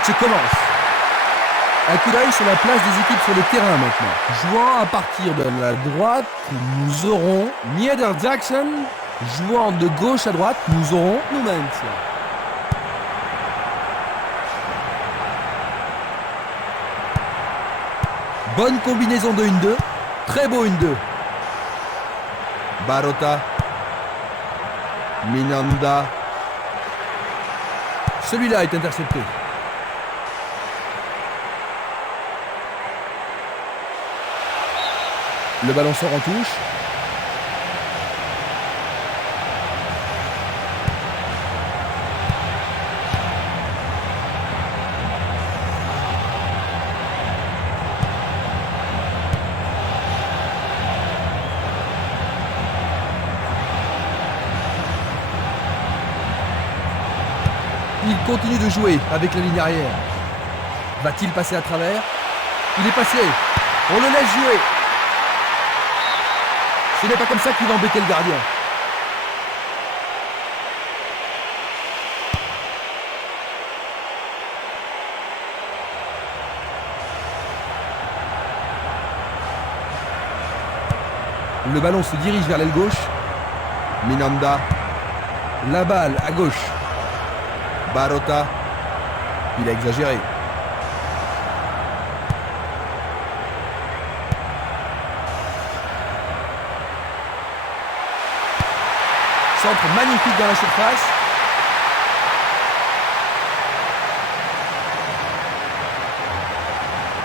match commence. Un coup d'œil sur la place des équipes sur le terrain maintenant. Jouant à partir de la droite, nous aurons Nieder-Jackson. Jouant de gauche à droite, nous aurons Numancia. Bonne combinaison de 1-2. Très beau 1-2. Barota. Minanda. Celui-là est intercepté. Le ballon sort en touche. Il continue de jouer avec la ligne arrière. Va-t-il passer à travers? Il est passé. On le laisse jouer. Ce n'est pas comme ça qu'il va embêter le gardien. Le ballon se dirige vers l'aile gauche. Minanda. La balle à gauche. Barota. Il a exagéré. Centre magnifique dans la surface.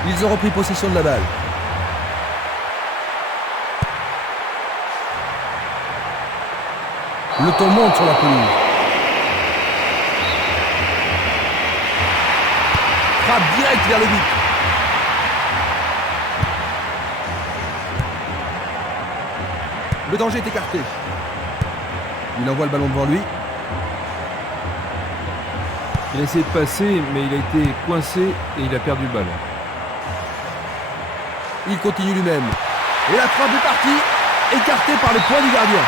Ils ont repris possession de la balle. Le ton monte sur la pelouse. Frappe direct vers le but. Le danger est écarté. Il envoie le ballon devant lui. Il a essayé de passer, mais il a été coincé et il a perdu le ballon. Il continue lui-même. Et la frappe est partie, écartée par le poing du gardien.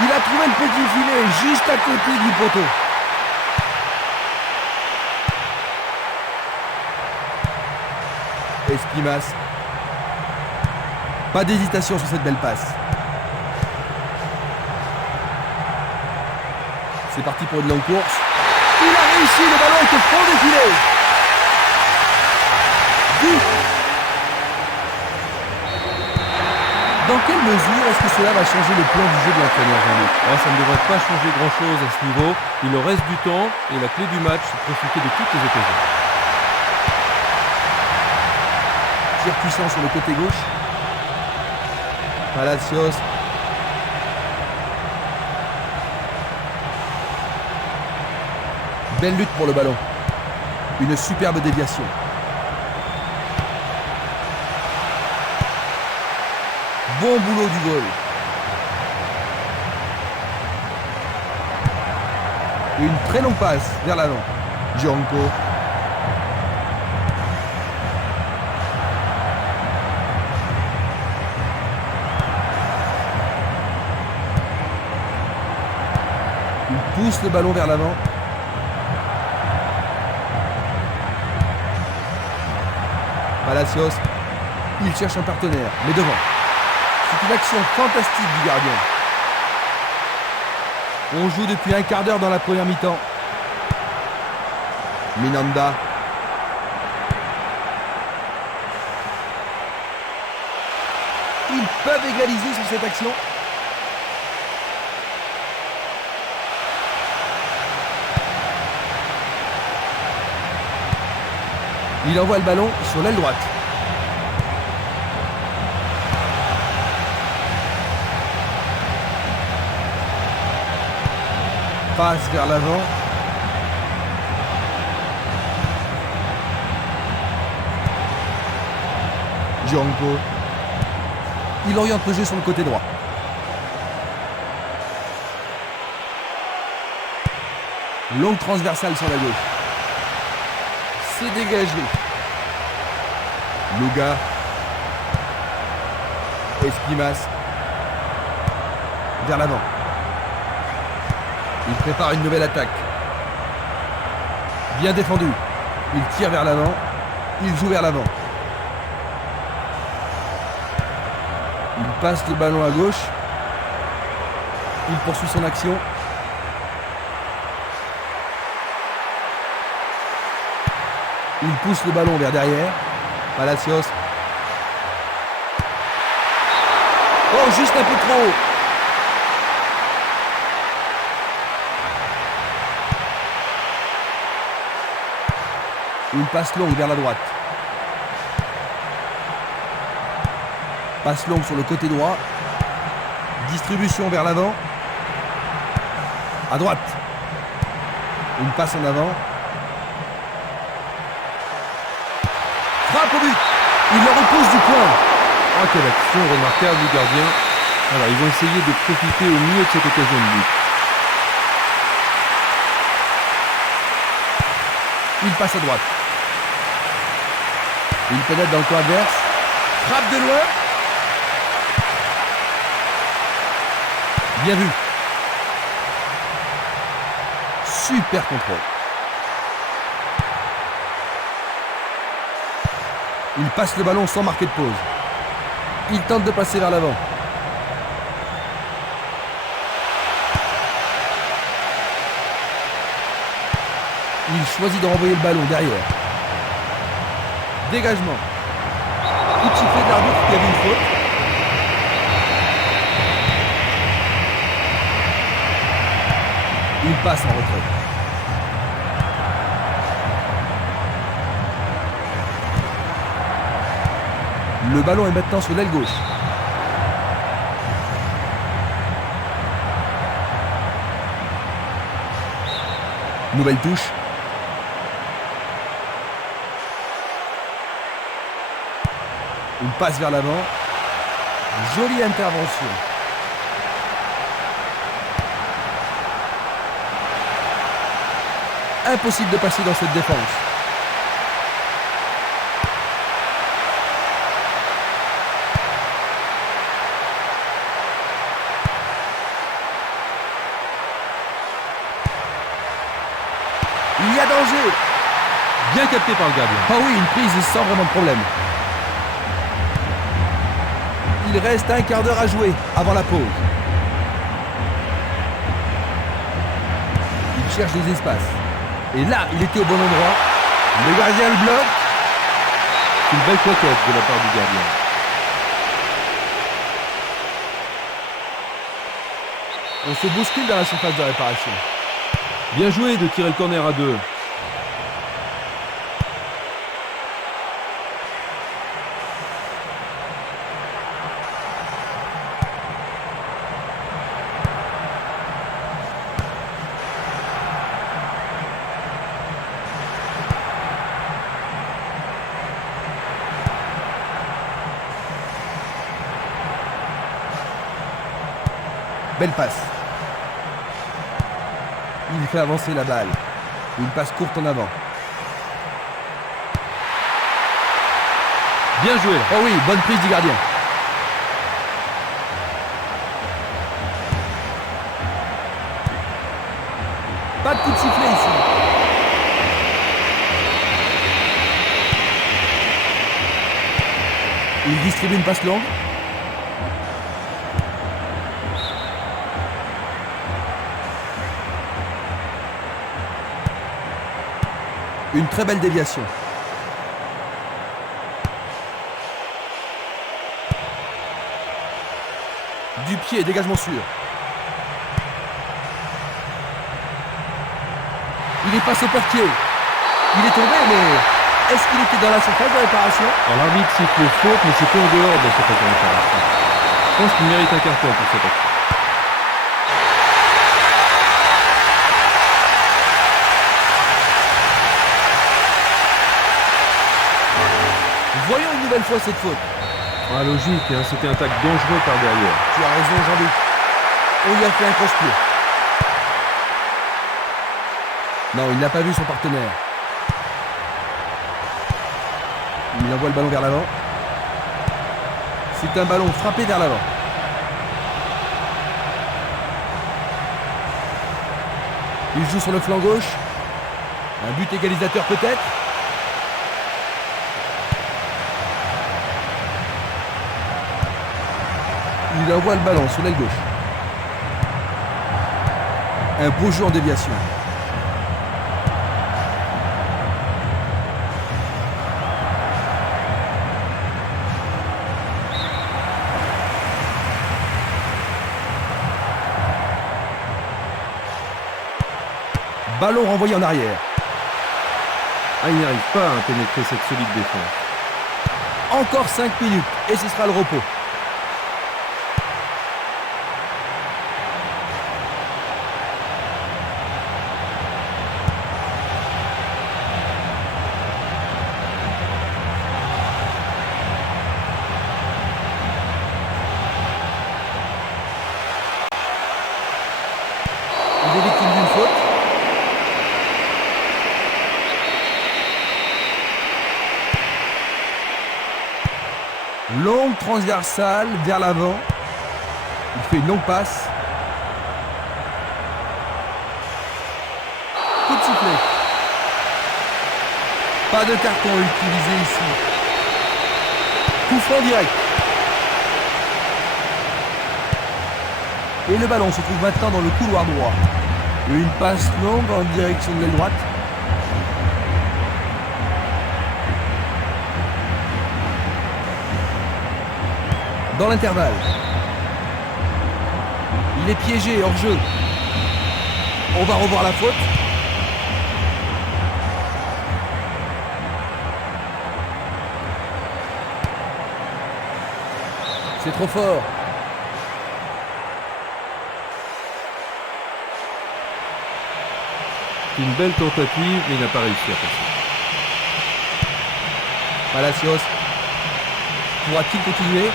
Il a trouvé le petit filet juste à côté du poteau. Esquimas. Pas d'hésitation sur cette belle passe. C'est parti pour une longue course. Il a réussi, le ballon est au fond des filets. But. Dans quelle mesure est-ce que cela va changer le plan du jeu de l'entraîneur, Jean-Luc? Ça ne devrait pas changer grand-chose à ce niveau. Il leur reste du temps et la clé du match, c'est de profiter de toutes les occasions. Tir puissant sur le côté gauche. Palacios. Belle lutte pour le ballon. Une superbe déviation. Bon boulot du goal. Une très longue passe vers l'avant. Gianco. Il pousse le ballon vers l'avant. Palacios, il cherche un partenaire, mais devant. C'est une action fantastique du gardien. On joue depuis un quart d'heure dans la première mi-temps. Minanda. Ils peuvent égaliser sur cette action. Il envoie le ballon sur l'aile droite. Passe vers l'avant. Gianco. Il oriente le jeu sur le côté droit. Longue transversale sur la gauche. C'est dégagé. Luga. Esquimas. Vers l'avant. Il prépare une nouvelle attaque. Bien défendu. Il tire vers l'avant. Il joue vers l'avant. Il passe le ballon à gauche. Il poursuit son action. Il pousse le ballon vers derrière. Palacios. Oh, juste un peu trop haut. Une passe longue vers la droite. Passe longue sur le côté droit. Distribution vers l'avant. À droite. Une passe en avant. Frappe au but. Il le repousse du coin. Ah, quelle action remarquable du gardien. Alors, ils vont essayer de profiter au mieux de cette occasion de but. Il passe à droite. Il pénètre dans le coin adverse. Frappe de loin. Bien vu. Super contrôle. Il passe le ballon sans marquer de pause. Il tente de passer vers l'avant. Il choisit de renvoyer le ballon derrière. Dégagement. Coup de sifflet de l'arbitre qui a vu une faute. Il passe en retrait. Le ballon est maintenant sur l'aile gauche. Nouvelle touche. Une passe vers l'avant. Jolie intervention. Impossible de passer dans cette défense. Il y a danger. Bien capté par le gardien. Ah oui, une prise sans vraiment de problème. Il reste un quart d'heure à jouer avant la pause. Il cherche des espaces. Et là, il était au bon endroit. Le gardien le bloque. Une belle claquette de la part du gardien. On se bouscule dans la surface de réparation. Bien joué de tirer le corner à 2. Belle passe. Il fait avancer la balle. Une passe courte en avant. Bien joué. Oh oui, bonne prise du gardien. Pas de coup de sifflet ici. Il distribue une passe longue. Une très belle déviation. Du pied, dégagement sûr. Il est passé au portier. Il est tombé, mais est-ce qu'il était dans la surface de réparation? Alors l'arbitre siffle faute, mais c'était en dehors de la surface de réparation. Je pense qu'il mérite un carton pour cette action. Voyons une nouvelle fois cette faute. Ah, logique, hein, c'était un tacle dangereux par derrière. Tu as raison, Jean-Luc. On y a fait un croche-pied. Non, il n'a pas vu son partenaire. Il envoie le ballon vers l'avant. C'est un ballon frappé vers l'avant. Il joue sur le flanc gauche. Un but égalisateur peut-être. Il envoie le ballon sur l'aile gauche. Un beau jeu en déviation. Ballon renvoyé en arrière. Ah, il n'y arrive pas à pénétrer cette solide défense. Encore 5 minutes et ce sera le repos. Il est victime d'une faute. Longue transversale vers l'avant. Il fait une longue passe. Coup de sifflet. Pas de carton utilisé ici. Coup franc direct. Et le ballon se trouve maintenant dans le couloir droit. Une passe longue en direction de l'aile droite. Dans l'intervalle. Il est piégé hors jeu. On va revoir la faute. C'est trop fort. Une belle tentative, mais il n'a pas réussi à passer. Palacios. Pourra-t-il continuer?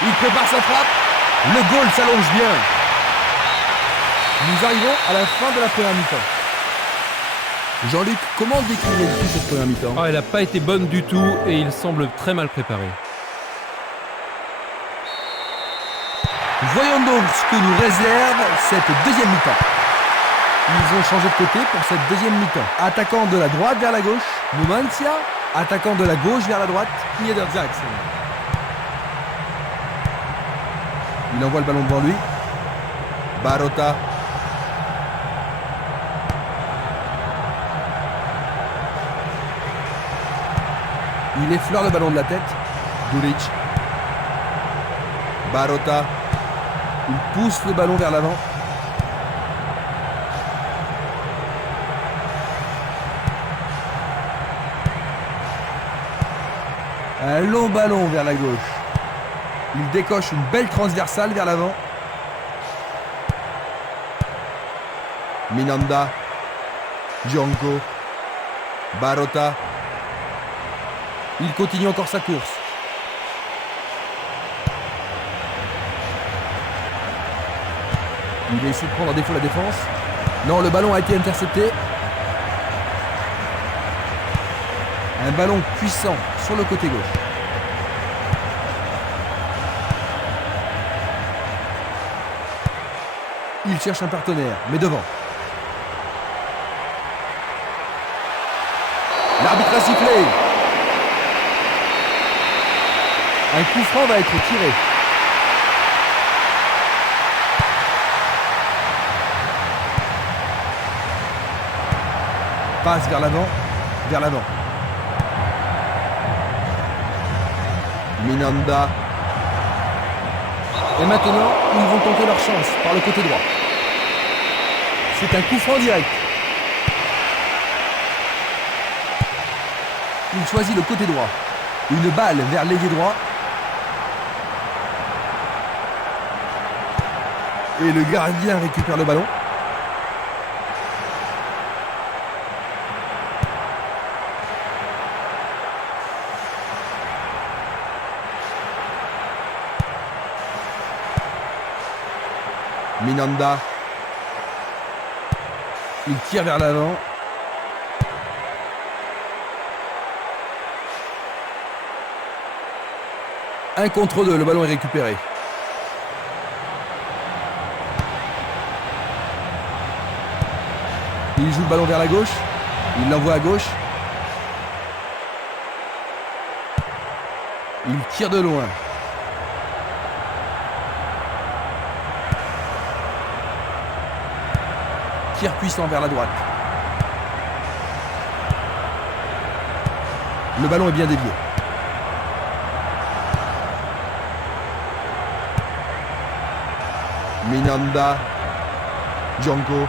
Il prépare sa frappe. Le goal s'allonge bien. Nous arrivons à la fin de la première mi-temps. Jean-Luc, comment décrivez-vous cette première mi-temps? Ah, elle n'a pas été bonne du tout et il semble très mal préparé. Voyons donc ce que nous réserve cette deuxième mi-temps. Ils ont changé de côté pour cette deuxième mi-temps. Attaquant de la droite vers la gauche, Numancia. Attaquant de la gauche vers la droite, Niedersachsen. Il envoie le ballon devant lui. Barota. Il effleure le ballon de la tête. Dulic. Barota. Il pousse le ballon vers l'avant. Un long ballon vers la gauche. Il décoche une belle transversale vers l'avant. Minanda. Django. Barota. Il continue encore sa course. Il essaie de prendre en défaut la défense. Non, le ballon a été intercepté. Un ballon puissant sur le côté gauche. Il cherche un partenaire, mais devant. L'arbitre a sifflé. Un coup franc va être tiré. Passe vers l'avant, vers l'avant. Minanda. Et maintenant, ils vont tenter leur chance par le côté droit. C'est un coup franc direct. Il choisit le côté droit. Une balle vers l'ailier droit. Et le gardien récupère le ballon. Minanda. Il tire vers l'avant. Un contre deux, le ballon est récupéré. Il joue le ballon vers la gauche. Il l'envoie à gauche. Il tire de loin. Tir puissant vers la droite. Le ballon est bien dévié. Minanda. Django.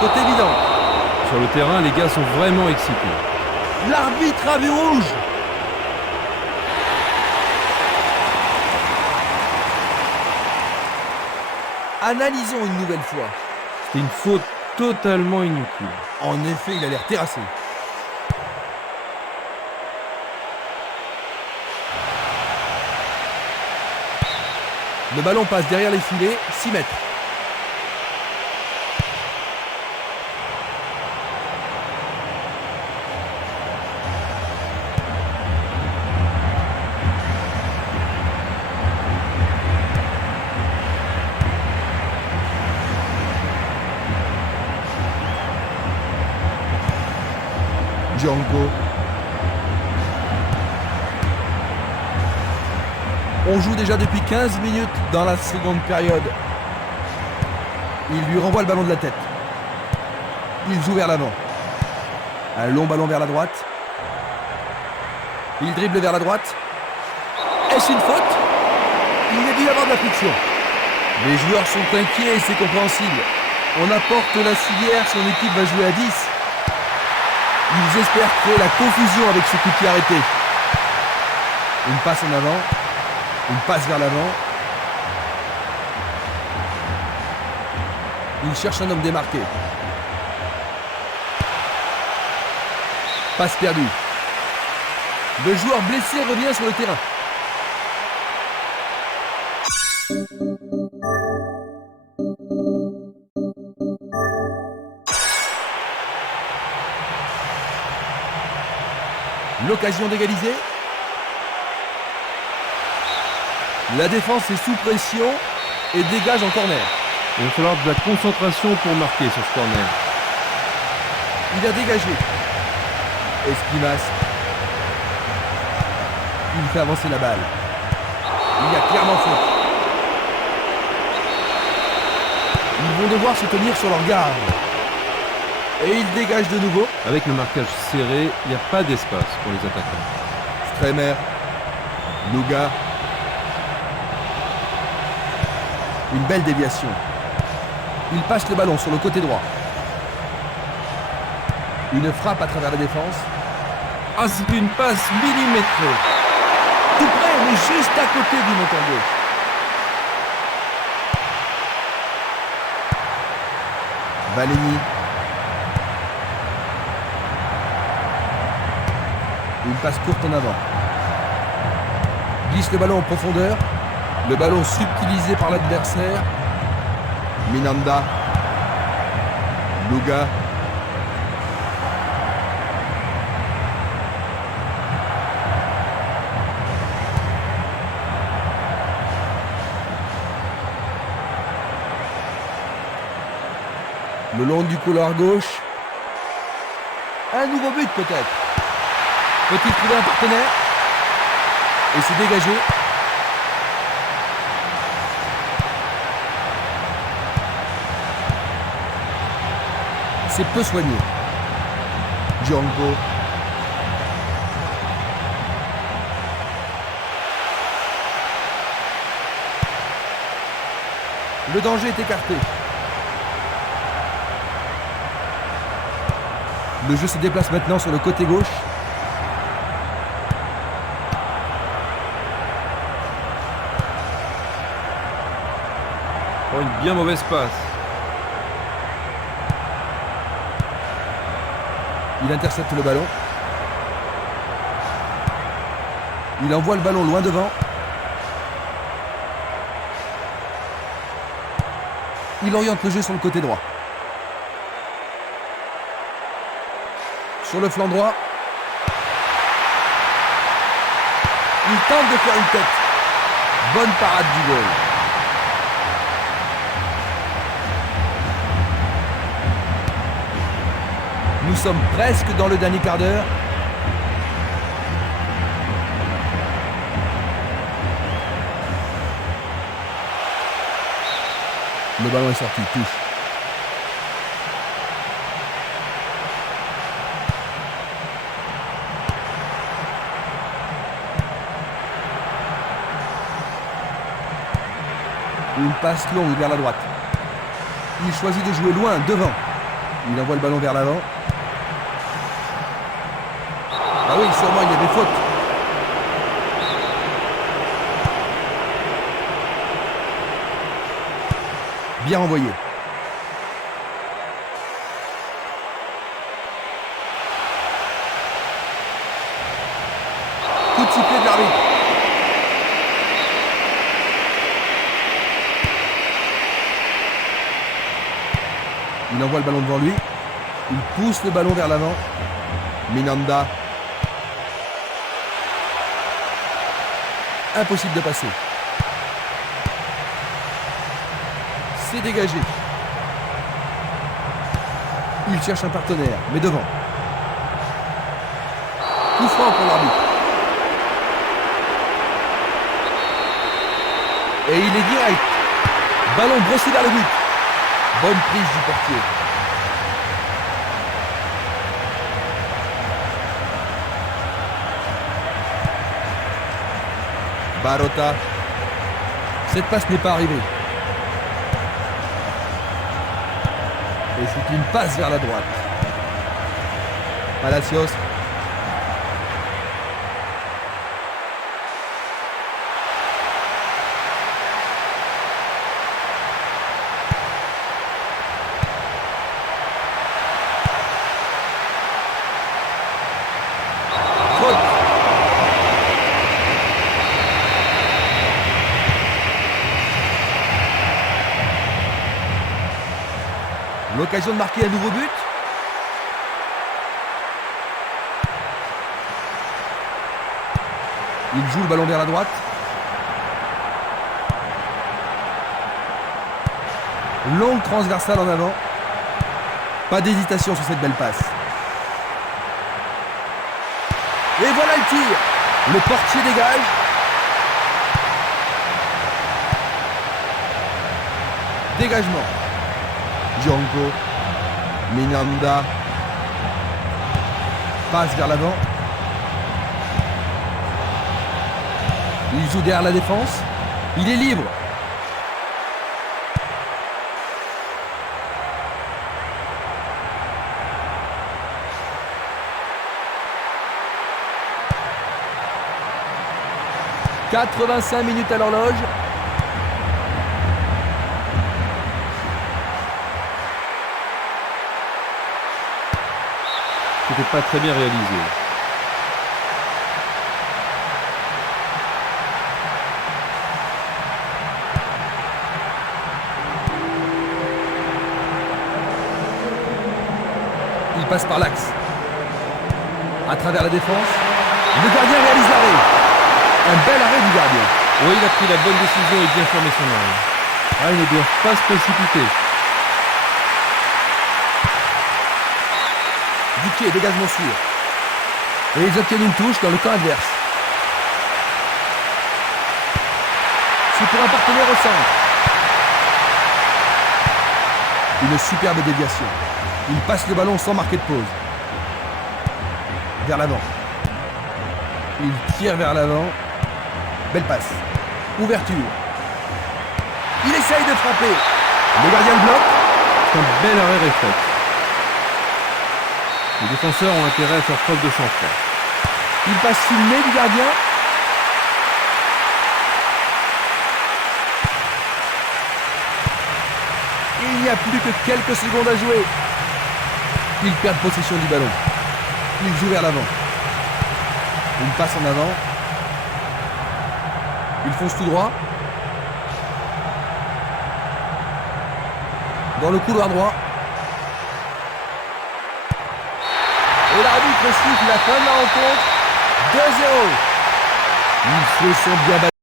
Faute évidente. Sur le terrain, les gars sont vraiment excités. L'arbitre a vu rouge. Analysons une nouvelle fois. C'est une faute totalement inutile. En effet, il a l'air terrassé. Le ballon passe derrière les filets, 6 mètres. Django. On joue déjà depuis 15 minutes dans la seconde période. Il lui renvoie le ballon de la tête. Il joue vers l'avant. Un long ballon vers la droite. Il dribble vers la droite. Est-ce une faute? Il y a dû y avoir de la friction. Les joueurs sont inquiets et c'est compréhensible. On apporte la civière, son équipe va jouer à 10. Ils espèrent créer la confusion avec ce coup de pied arrêté. Une passe en avant. Une passe vers l'avant. Il cherche un homme démarqué. Passe perdue. Le joueur blessé revient sur le terrain. L'occasion d'égaliser. La défense est sous pression et dégage en corner. Il va falloir de la concentration pour marquer sur ce corner. Il a dégagé. Esquimas. Il fait avancer la balle. Il y a clairement faute. Ils vont devoir se tenir sur leur garde. Et il dégage de nouveau. Avec le marquage serré, il n'y a pas d'espace pour les attaquants. Stremer. Luga. Une belle déviation. Il passe le ballon sur le côté droit. Une frappe à travers la défense. Ah, c'est une passe millimétrée. Tout près, mais juste à côté du montant gauche. Valeni. Une passe courte en avant. Glisse le ballon en profondeur. Le ballon subtilisé par l'adversaire. Minanda. Luga. Le long du couloir gauche. Un nouveau but peut-être. Peut-il trouver un partenaire? Et se dégager. C'est peu soigné. Django. Le danger est écarté. Le jeu se déplace maintenant sur le côté gauche. Oh, une bien mauvaise passe. Il intercepte le ballon. Il envoie le ballon loin devant. Il oriente le jeu sur le côté droit. Sur le flanc droit. Il tente de faire une tête. Bonne parade du goal. Nous sommes presque dans le dernier quart d'heure. Le ballon est sorti, touche. Une passe longue vers la droite. Il choisit de jouer loin, devant. Il envoie le ballon vers l'avant. Ah oui, sûrement il y avait faute. Bien renvoyé. Coup de sifflet de l'arbitre. Il envoie le ballon devant lui. Il pousse le ballon vers l'avant. Minanda. Impossible de passer. C'est dégagé. Il cherche un partenaire, mais devant. Coup franc pour l'arbitre. Et il est direct. Ballon brossé vers le but. Bonne prise du portier. Barota. Cette passe n'est pas arrivée. Et c'est une passe vers la droite. Palacios. Faute. L'occasion de marquer un nouveau but. Il joue le ballon vers la droite. Longue transversale en avant. Pas d'hésitation sur cette belle passe. Et voilà le tir. Le portier dégage. Dégagement. Django. Minanda. Passe vers l'avant. Il joue derrière la défense. Il est libre. « 85 minutes à l'horloge. C'était pas très bien réalisé. Il passe par l'axe. À travers la défense. Le gardien réalise l'arrêt. Un bel arrêt du gardien. Oui, il a pris la bonne décision et bien fermé son arrêt. Ah, ils ne doivent pas se précipiter. Du pied, dégagement sûr. Et ils obtiennent une touche dans le camp adverse. C'est pour un partenaire au centre. Une superbe déviation. Il passe le ballon sans marquer de pause. Vers l'avant. Il tire vers l'avant. Belle passe. Ouverture. Il essaye de frapper. Le gardien le bloque. C'est un bel arrêt réflexe. Les défenseurs ont intérêt à faire preuve de sang-froid. Il passe sous le nez du gardien. Et il n'y a plus que quelques secondes à jouer. Il perd possession du ballon. Il joue vers l'avant. Une passe en avant. Il fonce tout droit. Dans le couloir droit. Et l'arbitre siffle la fin de la rencontre. 2-0. Ils se sont bien battus.